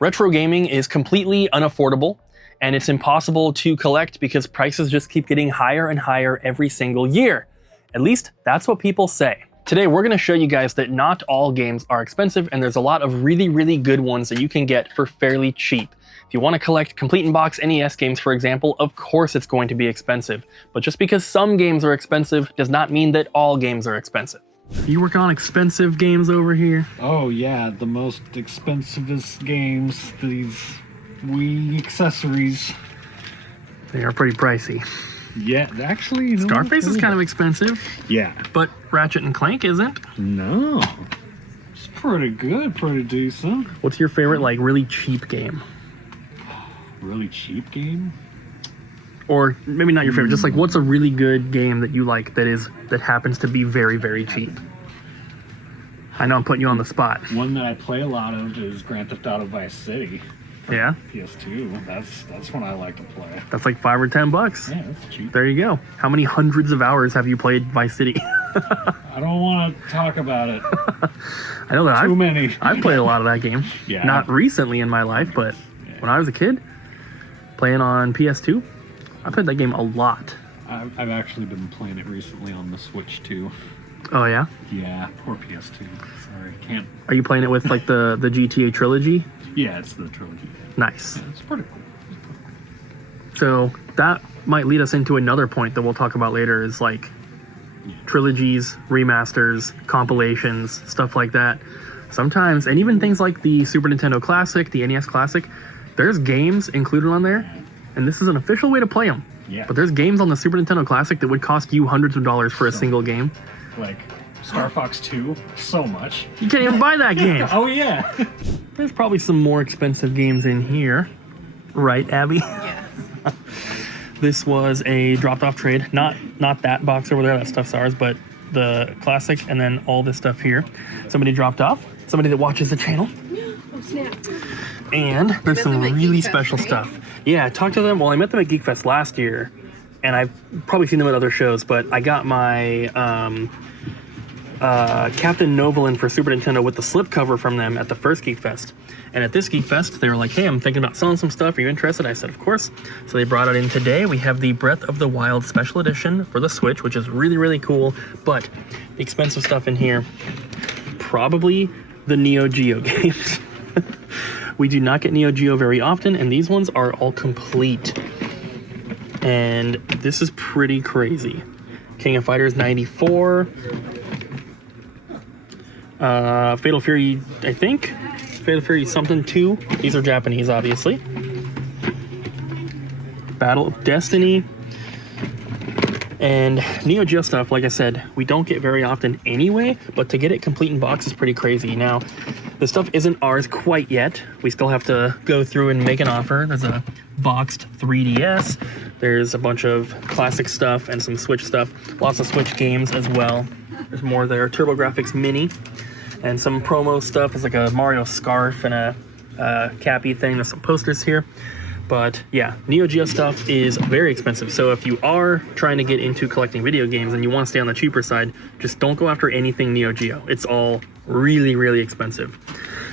Retro gaming is completely unaffordable, and it's impossible to collect because prices just keep getting higher and higher every single year. At least that's what people say. Today, we're going to show you guys that not all games are expensive, and there's a lot of really, really good ones that you can get for fairly cheap. If you want to collect complete-in-box NES games, for example, of course it's going to be expensive. But just because some games are expensive does not mean that all games are expensive. You working on expensive games over here? Oh yeah, the most expensivest games, these Wii accessories. They are pretty pricey. Yeah, actually... Scarface is kind of expensive. Yeah. But Ratchet and Clank isn't. No. It's pretty good, pretty decent. What's your favorite, like, really cheap game? Really cheap game? Or maybe not your favorite, just like what's a really good game that you like that happens to be very, very cheap? I know I'm putting you on the spot. One that I play a lot of is Grand Theft Auto Vice City. Yeah? PS2. That's one I like to play. That's like $5 or $10. Yeah, that's cheap. There you go. How many hundreds of hours have you played Vice City? I don't want to talk about it. I know that Too many. I've played a lot of that game. Yeah. Not recently in my life, but when I was a kid, playing on PS2, I played that game a lot. I've actually been playing it recently on the Switch too. Oh yeah? Yeah, poor PS2. Sorry, can't. Are you playing it with like the GTA trilogy? Yeah, it's the trilogy. Nice. Yeah, it's pretty cool. So that might lead us into another point that we'll talk about later is like trilogies, remasters, compilations, stuff like that. Sometimes, and even things like the Super Nintendo Classic, the NES Classic, there's games included on there, and this is an official way to play them. Yeah. But there's games on the Super Nintendo Classic that would cost you hundreds of dollars for a single game. Like Star Fox 2, so much. You can't even buy that game. Oh yeah. There's probably some more expensive games in here. Right, Abby? Yes. This was a dropped-off trade. Not that box over there, that stuff's ours, but the Classic and then all this stuff here. Somebody dropped off. Somebody that watches the channel. Oh, snap. And there's some really special right? stuff. Yeah, I talked to them. Well, I met them at Geek Fest last year, and I've probably seen them at other shows, but I got my Captain Novolin for Super Nintendo with the slipcover from them at the first Geek Fest. And at this Geek Fest, they were like, hey, I'm thinking about selling some stuff. Are you interested? I said, of course. So they brought it in today. We have the Breath of the Wild Special Edition for the Switch, which is really, really cool. But the expensive stuff in here, probably the Neo Geo games. We do not get Neo Geo very often, and these ones are all complete. And this is pretty crazy. King of Fighters 94. Fatal Fury, I think. Fatal Fury something 2. These are Japanese, obviously. Battle of Destiny. And Neo Geo stuff, like I said, we don't get very often anyway, but to get it complete in box is pretty crazy. Now, the stuff isn't ours quite yet. We still have to go through and make an offer. There's a boxed 3DS. There's a bunch of classic stuff and some Switch stuff. Lots of Switch games as well. There's more there. TurboGrafx Mini. And some promo stuff. It's like a Mario scarf and a cappy thing. There's some posters here. But yeah, Neo Geo stuff is very expensive. So if you are trying to get into collecting video games and you want to stay on the cheaper side, just don't go after anything Neo Geo. It's all really, really expensive.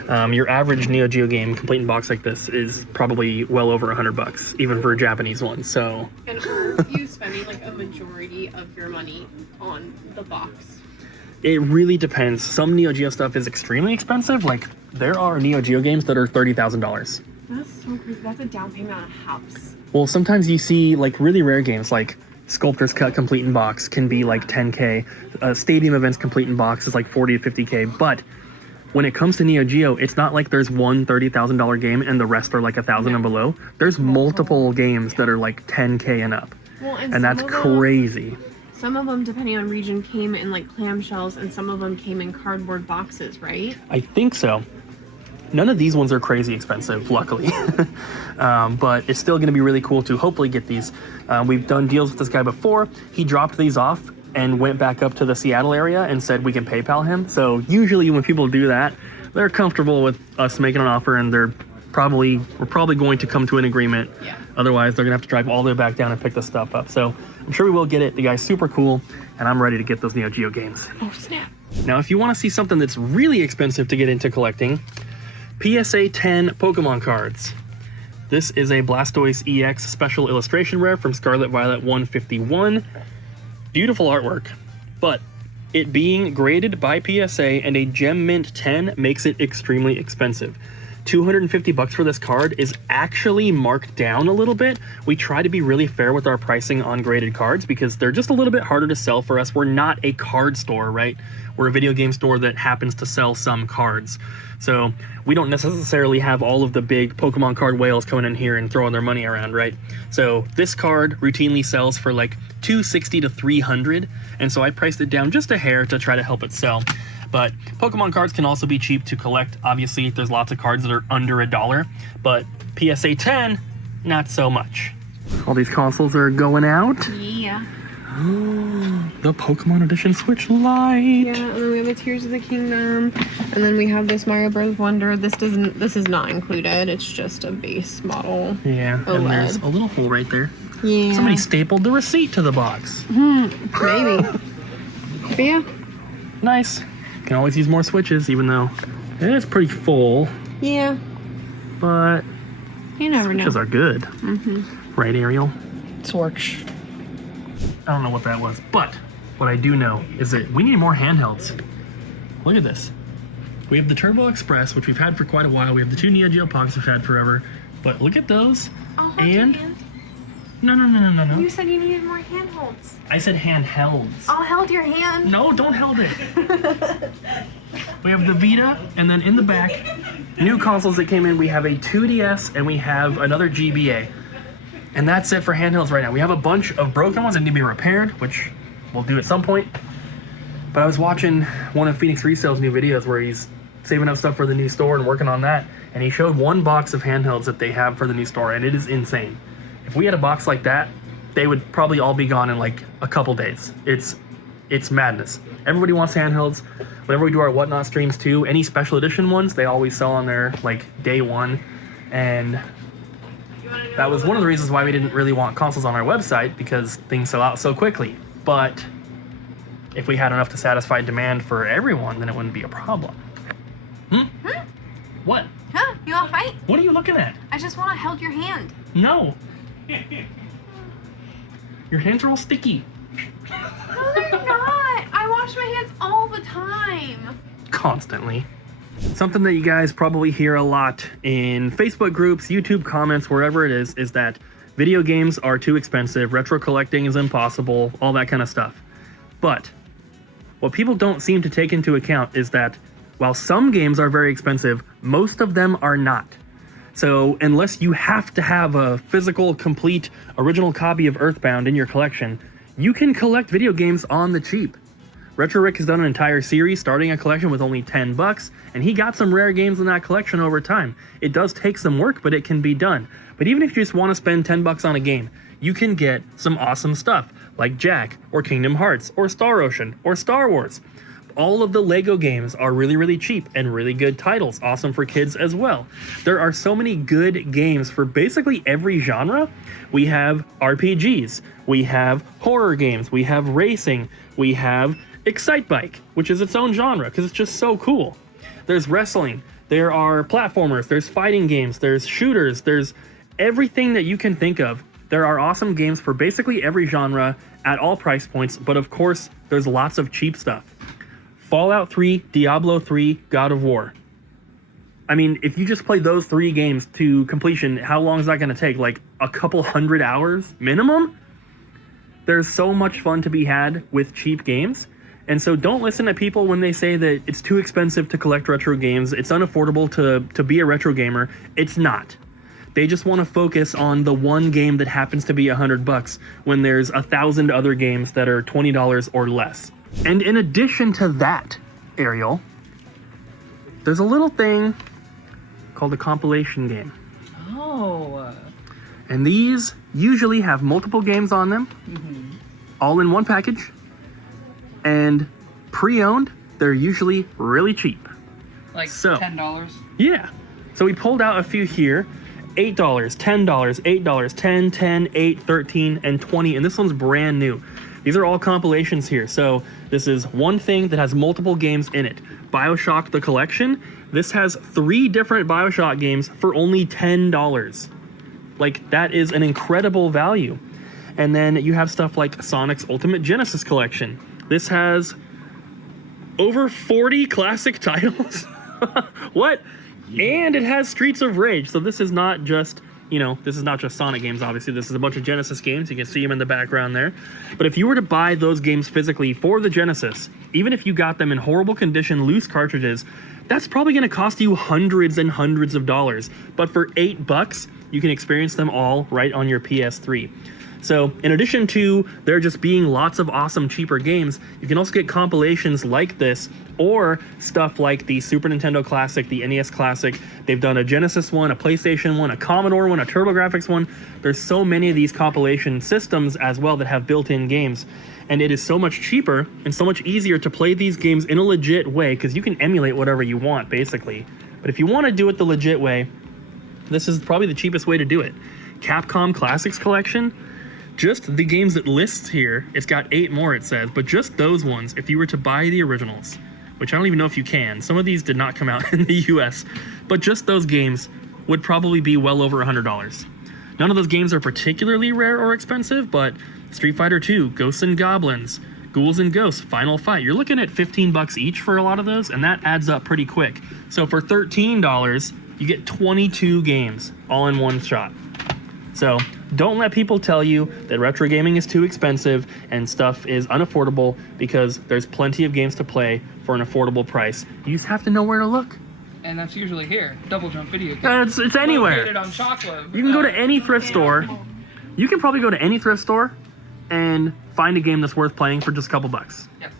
Your average Neo Geo game, complete in box like this, is probably well over $100, even for a Japanese one. So. And are you spending like a majority of your money on the box? It really depends. Some Neo Geo stuff is extremely expensive. Like there are Neo Geo games that are $30,000. That's so crazy. That's a down payment on a house. Well, sometimes you see like really rare games like Sculptor's Cut complete in box can be like 10K. Stadium Events complete in box is like 40 to 50K. But when it comes to Neo Geo, it's not like there's one $30,000 game and the rest are like 1,000 and below. There's multiple games that are like 10K and up. Well, and that's crazy. Some of them, depending on region, came in like clamshells and some of them came in cardboard boxes, right? I think so. None of these ones are crazy expensive, luckily. But it's still going to be really cool to hopefully get these. We've done deals with this guy before. He dropped these off and went back up to the Seattle area and said we can PayPal him. So usually when people do that, they're comfortable with us making an offer and we're probably going to come to an agreement. Yeah. Otherwise, they're going to have to drive all the way back down and pick the stuff up. So I'm sure we will get it. The guy's super cool, and I'm ready to get those Neo Geo games. Oh, snap. Now, if you want to see something that's really expensive to get into collecting, PSA 10 Pokemon cards. This is a Blastoise EX special illustration rare from Scarlet Violet 151. Beautiful artwork, but it being graded by PSA and a Gem Mint 10 makes it extremely expensive. $250 for this card is actually marked down a little bit. We try to be really fair with our pricing on graded cards because they're just a little bit harder to sell for us. We're not a card store, right? We're a video game store that happens to sell some cards. So we don't necessarily have all of the big Pokemon card whales coming in here and throwing their money around, right? So this card routinely sells for like $260 to $300, and so I priced it down just a hair to try to help it sell. But Pokemon cards can also be cheap to collect. Obviously, there's lots of cards that are under $1, but PSA 10, not so much. All these consoles are going out. Yeah. The Pokemon Edition Switch Lite. Yeah, and then we have a Tears of the Kingdom, and then we have this Mario Bros. Wonder. This is not included. It's just a base model. Yeah, OLED. And there's a little hole right there. Yeah. Somebody stapled the receipt to the box. Maybe. But yeah. Nice. Can always use more Switches, even though it is pretty full. Yeah. But You never know. Switches are good. Right, Ariel? Swortch. I don't know what that was, but what I do know is that we need more handhelds. Look at this. We have the Turbo Express, which we've had for quite a while. We have the two Neo Geo Pods we've had forever. But look at those. I'll hold your And hand. no. You said you needed more handholds. I said handhelds. I'll hold your hand. No, don't hold it. We have the Vita, and then in the back, new consoles that came in. We have a 2DS, and we have another GBA. And that's it for handhelds right now. We have a bunch of broken ones that need to be repaired, which we'll do at some point. But I was watching one of Phoenix Resale's new videos where he's saving up stuff for the new store and working on that. And he showed one box of handhelds that they have for the new store, and it is insane. If we had a box like that, they would probably all be gone in like a couple days. It's madness. Everybody wants handhelds. Whenever we do our Whatnot streams too, any special edition ones, they always sell on there like day one. And that was one of the reasons why we didn't really want consoles on our website, because things sell out so quickly. But if we had enough to satisfy demand for everyone, then it wouldn't be a problem. What? Huh? You want to fight? What are you looking at? I just want to hold your hand. No. Your hands are all sticky. No, they're not. I wash my hands all the time. Constantly. Something that you guys probably hear a lot in Facebook groups, YouTube comments, wherever it is that video games are too expensive, retro collecting is impossible, all that kind of stuff. But what people don't seem to take into account is that while some games are very expensive, most of them are not. So unless you have to have a physical, complete, original copy of Earthbound in your collection, you can collect video games on the cheap. Retro Rick has done an entire series starting a collection with only $10, and he got some rare games in that collection over time. It does take some work, but it can be done. But even if you just want to spend $10 on a game, you can get some awesome stuff, like Jack, or Kingdom Hearts, or Star Ocean, or Star Wars. All of the Lego games are really, really cheap and really good titles, awesome for kids as well. There are so many good games for basically every genre. We have RPGs, we have horror games, we have racing, we have Excite Bike, which is its own genre because it's just so cool. There's wrestling, there are platformers, there's fighting games, there's shooters, there's everything that you can think of. There are awesome games for basically every genre at all price points, but of course, there's lots of cheap stuff. Fallout 3, Diablo 3, God of War. I mean, if you just play those 3 games to completion, how long is that going to take? Like a couple hundred hours minimum? There's so much fun to be had with cheap games. And so don't listen to people when they say that it's too expensive to collect retro games, it's unaffordable to be a retro gamer. It's not. They just want to focus on the one game that happens to be $100 when there's 1,000 other games that are $20 or less. And in addition to that, Ariel, there's a little thing called a compilation game. Oh. And these usually have multiple games on them, all in one package. And pre-owned, they're usually really cheap. Like So, $10? Yeah. So we pulled out a few here. $8, $10, $8, $10, $10, $8, $13, and $20. And this one's brand new. These are all compilations here. So this is one thing that has multiple games in it. BioShock the Collection. This has 3 different BioShock games for only $10. Like, that is an incredible value. And then you have stuff like Sonic's Ultimate Genesis Collection. This has over 40 classic titles. What? And it has Streets of Rage. So this is not just, you know, this is not just Sonic games, obviously. This is a bunch of Genesis games. You can see them in the background there. But if you were to buy those games physically for the Genesis, even if you got them in horrible condition, loose cartridges, that's probably going to cost you hundreds and hundreds of dollars. But for $8, you can experience them all right on your PS3. So in addition to there just being lots of awesome cheaper games, you can also get compilations like this or stuff like the Super Nintendo Classic, the NES Classic. They've done a Genesis one, a PlayStation one, a Commodore one, a TurboGrafx one. There's so many of these compilation systems as well that have built-in games. And it is so much cheaper and so much easier to play these games in a legit way because you can emulate whatever you want, basically. But if you want to do it the legit way, this is probably the cheapest way to do it. Capcom Classics Collection. Just the games it lists here, it's got 8 more it says, but just those ones, if you were to buy the originals, which I don't even know if you can, some of these did not come out in the US, but just those games would probably be well over $100. None of those games are particularly rare or expensive, but Street Fighter 2, Ghosts and Goblins, Ghouls and Ghosts, Final Fight, you're looking at $15 each for a lot of those, and that adds up pretty quick. So for $13, you get 22 games all in one shot. So don't let people tell you that retro gaming is too expensive and stuff is unaffordable, because there's plenty of games to play for an affordable price. You just have to know where to look. And that's usually here. Double Jump Video Games. It's anywhere. Located on Chocolate. You can go to any thrift store. You can probably go to any thrift store and find a game that's worth playing for just a couple bucks. Yeah.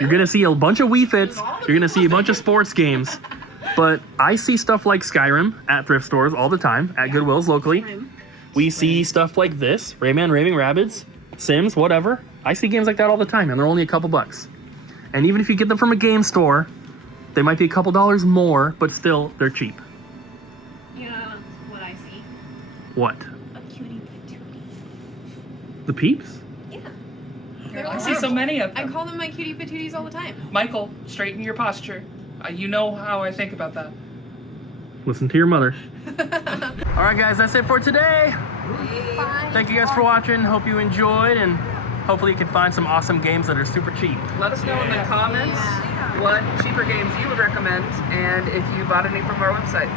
You're gonna see a bunch of Wii Fits. You're gonna see a bunch of sports games. But I see stuff like Skyrim at thrift stores all the time, at Goodwills locally. We see stuff like this, Rayman Raving Rabbids, Sims, whatever. I see games like that all the time, and they're only a couple bucks. And even if you get them from a game store, they might be a couple dollars more, but still, they're cheap. You know what I see? What? A cutie patootie. The Peeps? Yeah. I see so many of I them. call them my cutie patooties all the time. Michael, straighten your posture. You know how I think about that. Listen to your mother. All right, guys, that's it for today. Bye. Thank you guys for watching. Hope you enjoyed, and hopefully you can find some awesome games that are super cheap. Let us know in the comments what cheaper games you would recommend and if you bought any from our website.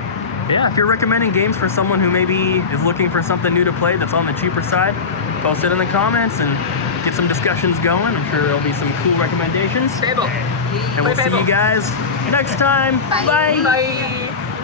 Yeah, if you're recommending games for someone who maybe is looking for something new to play that's on the cheaper side, post it in the comments and get some discussions going. I'm sure there'll be some cool recommendations. Fable. And we'll see you guys next time. Bye. Bye.